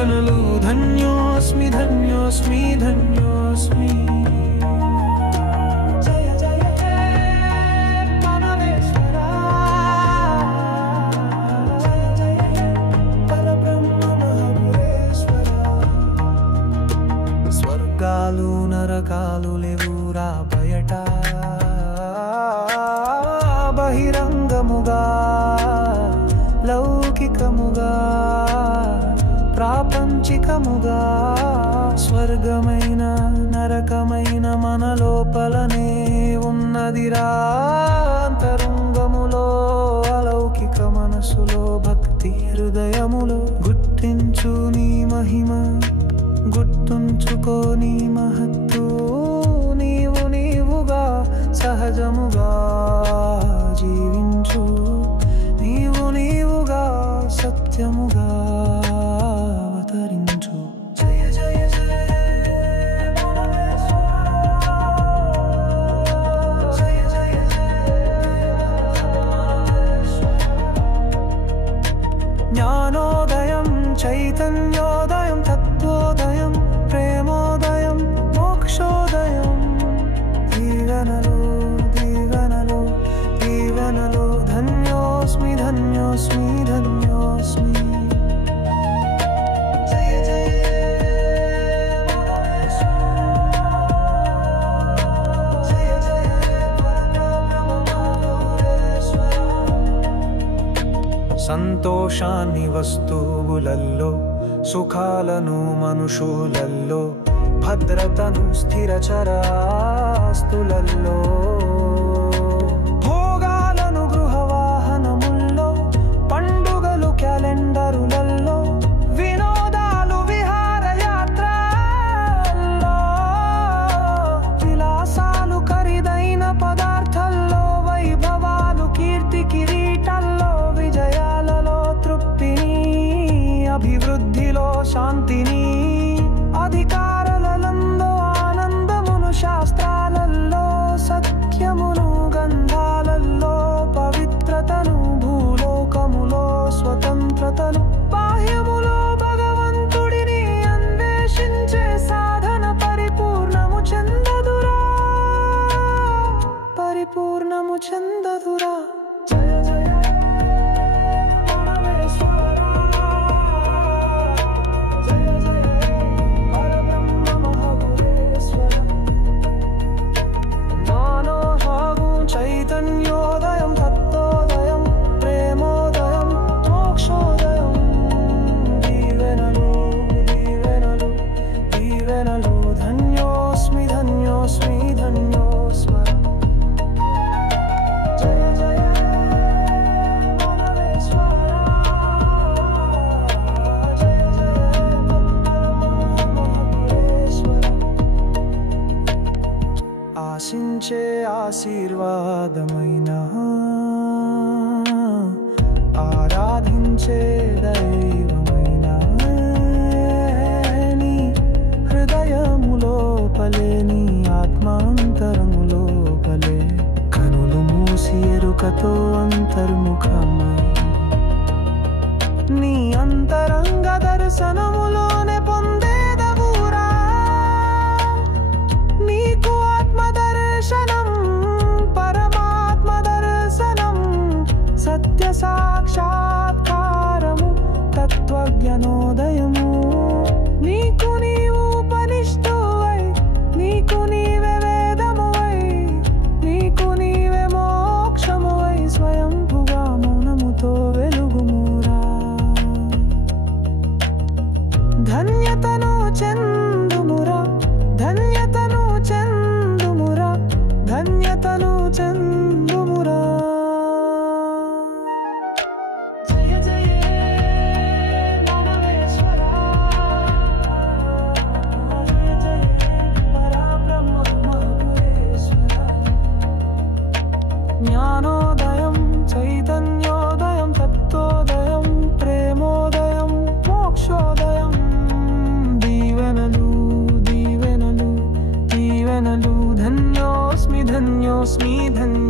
దీవెనలు ధన్యోస్మి ధన్యోస్మి ధన్యోస్మి జయ జయ మనవేశ్వర జయ జయ పరబ్రహ్మ మహేశ్వర స్వర్గాలు నరకాలు లేవురా బయట బహిరంగముగా లౌకికముగా ప్రాపంచికముగా స్వర్గమైన నరకమైన మన లోపలనే ఉన్నదిరా అంతరంగములో అలౌకిక మనసులో భక్తి హృదయములో గుర్తించు నీ మహిమ గుర్తుంచుకో నీ మహత్తు నీవు నీవుగా సహజముగా జీవించు నీవు నీవుగా సత్యముగా అవతరించు జయ జయ జయ జయ జయ జ్ఞానోదయం చైతన్యోదయం తత్వోదయం ప్రేమోదయం మోక్షోదయం దీవెనలు దీవెనలు దీవెనలు ధన్యోస్మి ధన్యోస్మి ధన్యోస్మి జయ జయ జయ జయ సంతోషాన్ని వస్తువులల్లో సుఖాలను మనుషులల్లో భద్రతను స్థిరచరాస్తులల్లో భోగాలను గృహవాహనముల్లో పండుగలు క్యాలెండరులలో వినోదాలు విహారయాత్రల్లో విలాసాలు ఖరీదైన పదార్థాల్లో వైభవాలు కీర్తి కిరీటల్లో విజయాలలో తృప్తిని అభివృద్ధిలో శాంతిని అధికారాలలో ఆనందమును శాస్త్రాలలో సత్యమును గంధాలలో పవిత్రతను భూలోకములో స్వతంత్రతను బాహ్యములో భగవంతుడిని అన్వేషించే సాధన పరిపూర్ణము చెందదురా పరిపూర్ణము చెందదురా జయ జయ చైతన్యోదయం తత్వోదయం ప్రేమోదయం మోక్షోదయం దీవెనలు దీవెనలు దీవెనలు ధన్యోస్మి ధన్యోస్మి ధన్యోస్మి జయ జయ మనవేశ్వర జయ జయ మహేశ్వర ఆశించే ఆశీర్వాదమైన ఆరాధించే దైవమైన నీ హృదయములో పలే నీ ఆత్మాంతరములో పలే కనులు మూసి ఎరుకతో అంతర్ముఖమై నీ అంతరంగ దర్శనములోనే పొందేదవురా నీకు ఆత్మదర్శనం పరమాత్మ దర్శనం సత్య సాక్షాత్కారము తత్వజ్ఞానోదయము నీకు నీవు ఉపనిష్ఠువై నీకు నీవే వేదమువై నీకు నీవే మోక్షమువై స్వయంభుగా మౌనముతో వెలుగుమురా ధన్యతను చెందుమురా ధన్యతను చెందుమురా ధన్యతను చెందుమురా జయ జయ మనవేశ్వర జయ జయ పరబ్రహ్మ మహేశ్వర జ్ఞానోదయం చైతన్యోదయం తత్వోదయం ప్రేమోదయం మోక్షోదయం దీవెనలు దీవెనలు దీవెనలు ధన్యోస్మి ధన్యోస్మి ధన్య